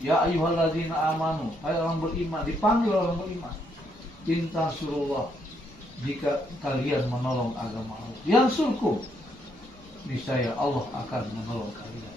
Ya ayyuhalladzina amanu, hai orang beriman, dipanggil orang beriman. In tansurullah, jika kalian menolong agama Allah, yansurkum, niscaya Allah akan menolong kalian.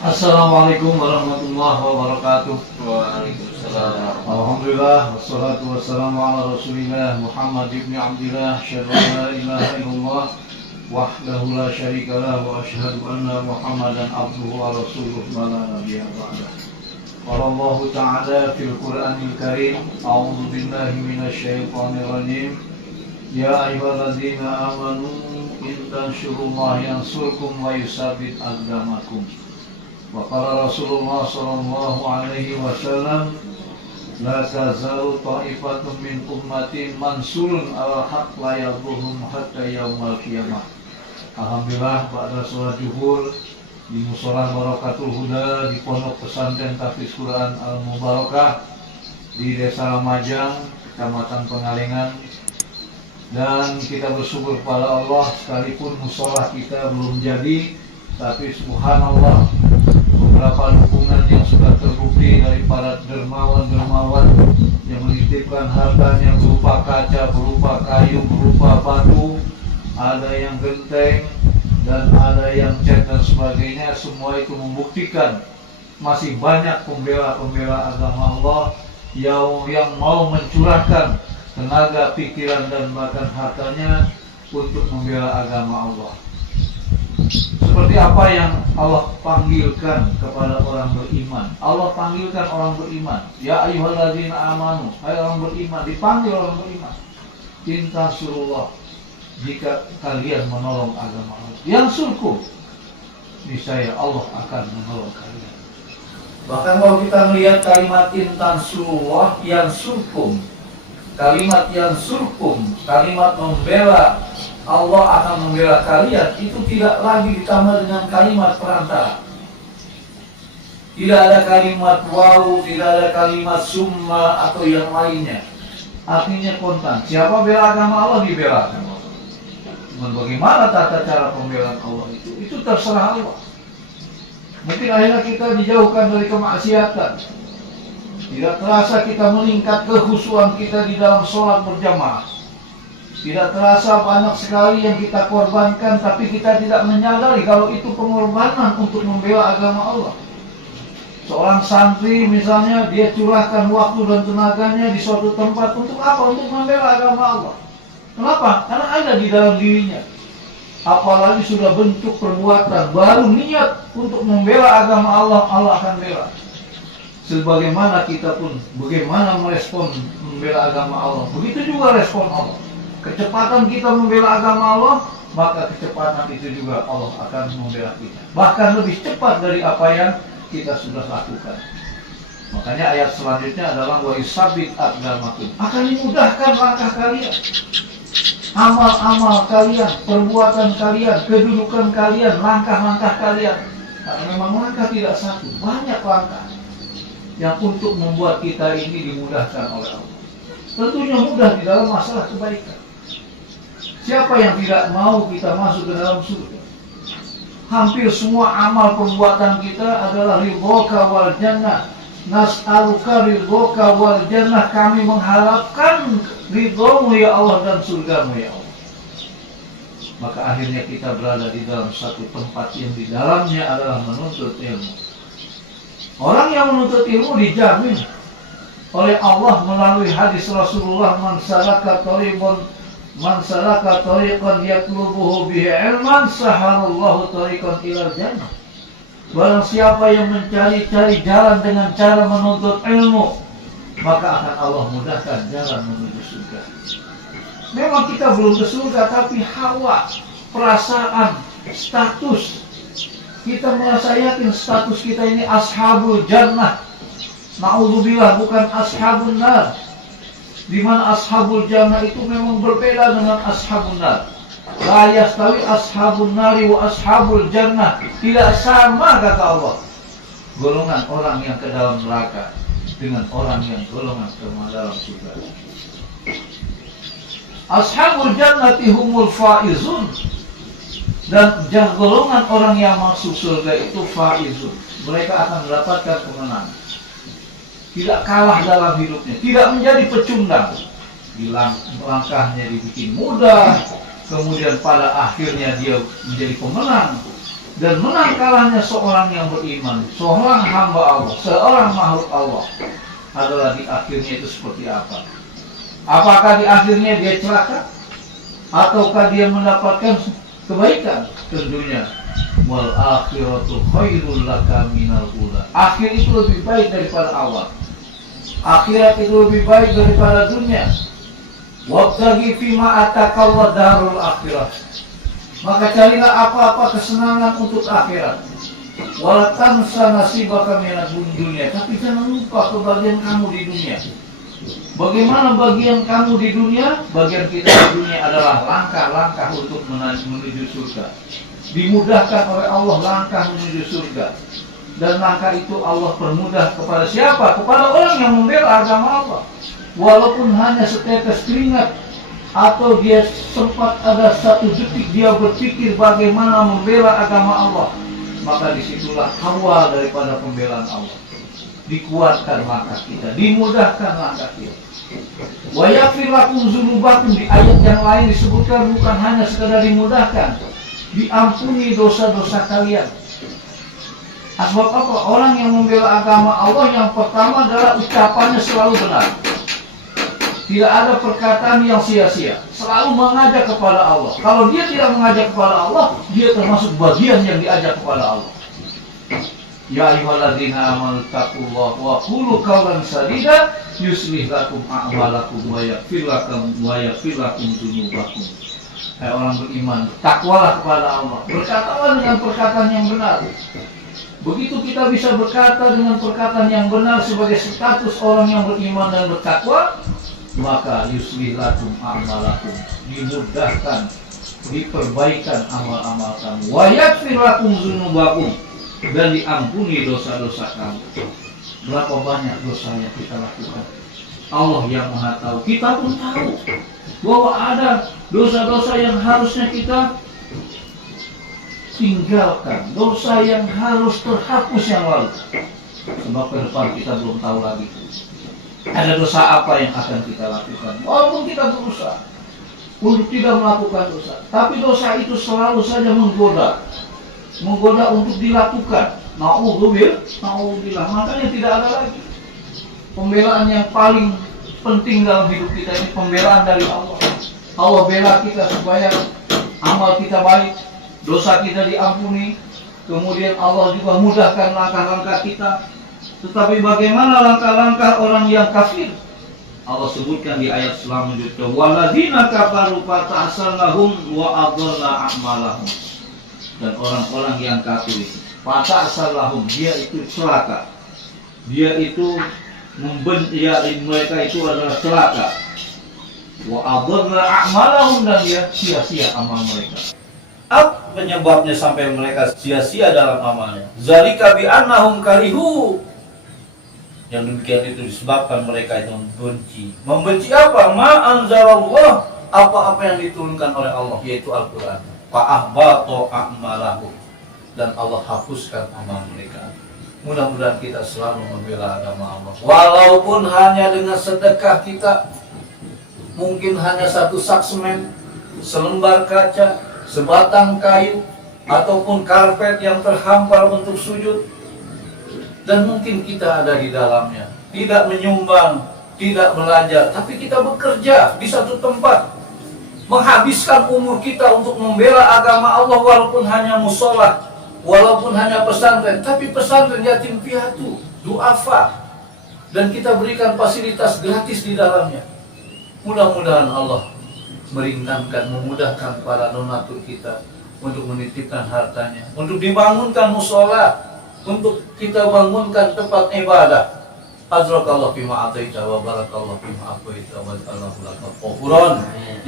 Assalamualaikum warahmatullahi wabarakatuh. Waalaikumsalam. Alhamdulillah, wassalatu wassalamu ala rasulillah Muhammad ibn Abdillah, asyhadu an la ilaha illallah wahdahu la syarikalah wa asyhadu anna Muhammadan abduhu wa rasuluh wa la nabiyya ba'dah. Qala Allah ta'ala fil Qur'anil Karim, a'udzu billahi minasy syaithanir rajim. Ya ayyuhalladzina amanu in tansurullaha yansurkum wa yusabbit aqdamakum. Wa qala Rasulullah sallallahu alaihi wasallam, la tazalu ta'ifatun min ummati mansurun ala haq la yadhurhum hatta yaumal qiyamah. Alhamdulillah, pada sholat zuhur di Mushola Barakatul Huda di Pondok Pesantren Tahfiz Quran Al Mubarakah di Desa Lamajang, Kecamatan Pengalengan. Dan kita bersyukur kepada Allah, sekalipun mushola kita belum jadi, tapi subhanallah, beberapa dukungan yang sudah terbukti dari para dermawan-dermawan yang menitipkan hartanya berupa kaca, berupa kayu, berupa batu, ada yang genteng dan ada yang cat dan sebagainya. Semua itu membuktikan masih banyak pembela-pembela agama Allah yang mau mencurahkan tenaga, pikiran dan bahkan hartanya untuk membela agama Allah. Seperti apa yang Allah panggilkan kepada orang beriman. Allah panggilkan orang beriman. Ya ayyuhalladzina amanu, hai orang beriman, dipanggil orang beriman. In tansurullah, jika kalian menolong agama Allah, yansurkum, niscaya Allah akan menolong kalian. Bahkan kalau kita melihat kalimat in tansurullah, yansurkum, kalimat yansurkum, kalimat membela, Allah akan membela kalian, itu tidak lagi ditambah dengan kalimat perantara. Tidak ada kalimat waw, tidak ada kalimat summa atau yang lainnya. Artinya kontan. Siapa bela agama Allah, dibela. Bagaimana tata cara pembelaan Allah itu terserah Allah. Mungkin akhirnya kita dijauhkan dari kemaksiatan. Tidak terasa kita meningkat kekhusyuan kita di dalam sholat berjamaah. Tidak terasa banyak sekali yang kita korbankan, tapi kita tidak menyadari kalau itu pengorbanan untuk membela agama Allah. Seorang santri misalnya, dia curahkan waktu dan tenaganya di suatu tempat untuk apa? Untuk membela agama Allah. Kenapa? Karena ada di dalam dirinya. Apalagi sudah bentuk perbuatan, baru niat untuk membela agama Allah, Allah akan bela. Sebagaimana kita pun, bagaimana merespon membela agama Allah, begitu juga respon Allah. Kecepatan kita membela agama Allah, maka kecepatan itu juga Allah akan membela kita. Bahkan lebih cepat dari apa yang kita sudah lakukan. Makanya ayat selanjutnya adalah wa yusabbit aqdamakum, akan dimudahkan langkah kalian, amal-amal kalian, perbuatan kalian, kedudukan kalian, langkah-langkah kalian. Karena memang langkah tidak satu, banyak langkah yang untuk membuat kita ini dimudahkan oleh Allah. Tentunya mudah di dalam masalah kebaikan. Siapa yang tidak mau kita masuk ke dalam surga? Hampir semua amal perbuatan kita adalah ridhoka wal jannah. Nas'aluka ridhoka wal jannah. Kami mengharapkan ridhomu ya Allah dan surgamu ya Allah. Maka akhirnya kita berada di dalam satu tempat yang di dalamnya adalah menuntut ilmu. Orang yang menuntut ilmu dijamin oleh Allah melalui hadis Rasulullah, man salaka tariqan yatlubuhu bihi ilman sahalallahu tariqan ilal jannah. Barang siapa yang mencari-cari jalan dengan cara menuntut ilmu, maka akan Allah mudahkan jalan menuju surga. Memang kita belum ke surga, tapi hawa, perasaan, status, kita merasa yakin status kita ini ashabul jannah. Na'udzubillah, bukan ashabun nar. Di mana ashabul jannah itu memang berbeda dengan ashabun nar. La yastawi ashabun nari wa ashabul jannah. Tidak sama kata Allah golongan orang yang ke dalam neraka dengan orang yang golongan pertama dalam surga. Ashabul jannati humul faizun. Dan golongan orang yang masuk surga itu faizun. Mereka akan mendapatkan kemenangan. Tidak kalah dalam hidupnya, tidak menjadi pecundang. Langkahnya dibikin mudah, kemudian pada akhirnya dia menjadi pemenang. Dan menang kalahnya seorang yang beriman, seorang hamba Allah, seorang makhluk Allah adalah di akhirnya itu seperti apa? Apakah di akhirnya dia celaka? Ataukah dia mendapatkan kebaikan? Tentunya wal akhiratu khairul laka minal ula. Akhir itu lebih baik daripada awal. Akhirat itu lebih baik daripada dunia. Wabtaghi fima atakallah darul akhirah. Maka carilah apa-apa kesenangan untuk akhirat. Wala tansa nasibaka minad dunya. Tapi jangan lupa kebahagiaan kamu di dunia. Bagaimana bagian kamu di dunia? Bagian kita di dunia adalah langkah-langkah untuk menuju surga. Dimudahkan oleh Allah langkah menuju surga. Dan langkah itu Allah permudah kepada siapa? Kepada orang yang membela agama Allah. Walaupun hanya setetes keringat, atau dia sempat ada satu detik dia berpikir bagaimana membela agama Allah, maka disitulah awal daripada pembelaan Allah. Dikuatkan langkah kita, dimudahkan langkah kita. Wa yaghfir lakum dzunubakum, di ayat yang lain disebutkan bukan hanya sekedar dimudahkan, diampuni dosa-dosa kalian. Sebab apa? Orang yang membela agama Allah yang pertama adalah ucapannya selalu benar. Tidak ada perkataan yang sia-sia. Selalu mengajak kepada Allah. Kalau dia tidak mengajak kepada Allah, dia termasuk bagian yang diajak kepada Allah. Ya ayyuhalladzina amanu taqullaha wa qulu qawlan sadida yuslih lakum a'malakum wa yaghfir lakum dzunubakum. Hai orang beriman, takwalah kepada Allah. Berkatalah dengan perkataan yang benar. Begitu kita bisa berkata dengan perkataan yang benar sebagai status orang yang beriman dan bertakwa, maka yuslih lakum a'malakum, dimudahkan, diperbaikan amal-amal kamu, wa yaghfir lakum dzunubakum, dan diampuni dosa-dosa kamu. Berapa banyak dosa yang kita lakukan? Allah yang Maha tahu. Kita pun tahu bahwa ada dosa-dosa yang harusnya kita tinggalkan, dosa yang harus terhapus yang lalu. Sebab ke depan kita belum tahu lagi ada dosa apa yang akan kita lakukan. Walaupun kita berusaha untuk tidak melakukan dosa, tapi dosa itu selalu saja menggoda untuk dilakukan. Na'udzubillah. Makanya tidak ada lagi pembelaan yang paling penting dalam hidup kita ini, pembelaan dari Allah. Allah bela kita supaya amal kita baik, dosa kita diampuni, kemudian Allah juga mudahkan langkah-langkah kita. Tetapi bagaimana langkah-langkah orang yang kafir? Allah sebutkan di ayat selanjutnya, walladzina kafaru fata'sallahum wa adalla a'malahum. Dan orang-orang yang kafir itu fata'sallahum, dia itu celaka. Dia itu mereka itu adalah celaka. Wa adalla a'malahum, dan dia sia-sia amal mereka. Apa penyebabnya sampai mereka sia-sia dalam amalnya? Zalika bi annahum karihu. Yang demikian itu disebabkan mereka itu membenci apa? Ma anzalallah, apa-apa yang diturunkan oleh Allah, yaitu Al-Quran. Fa'ahbatu a'malahum, dan Allah hapuskan amal mereka. Mudah-mudahan kita selalu membela agama Allah, walaupun hanya dengan sedekah kita, mungkin hanya satu sak semen, selembar kaca, sebatang kayu, ataupun karpet yang terhampar untuk sujud. Dan mungkin kita ada di dalamnya, tidak menyumbang, tidak belajar, tapi kita bekerja di satu tempat, menghabiskan umur kita untuk membela agama Allah, walaupun hanya musola, walaupun hanya pesantren, tapi pesantren yatim piatu, duafa, dan kita berikan fasilitas gratis di dalamnya. Mudah-mudahan Allah meringankan, memudahkan para donatur kita untuk menitipkan hartanya, untuk dibangunkan musola, untuk kita bangunkan tempat ibadah. Azrakallahu bima ataita wa barakallahu bima afaita wa ja'alahu laka ghafuran.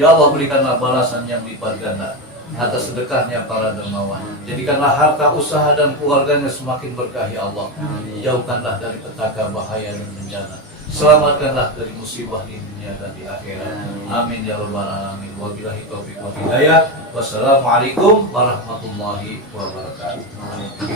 Ya Allah, berikanlah balasan yang lipat ganda atas sedekahnya para dermawan. Jadikanlah harta usaha dan keluarganya semakin berkah ya Allah. Jauhkanlah dari petaka, bahaya dan bencana. Selamatkanlah dari musibah di dunia dan di akhirat. Amin ya rabbal alamin. Wabillahi taufiq wal hidayah. Wassalamualaikum warahmatullahi wabarakatuh.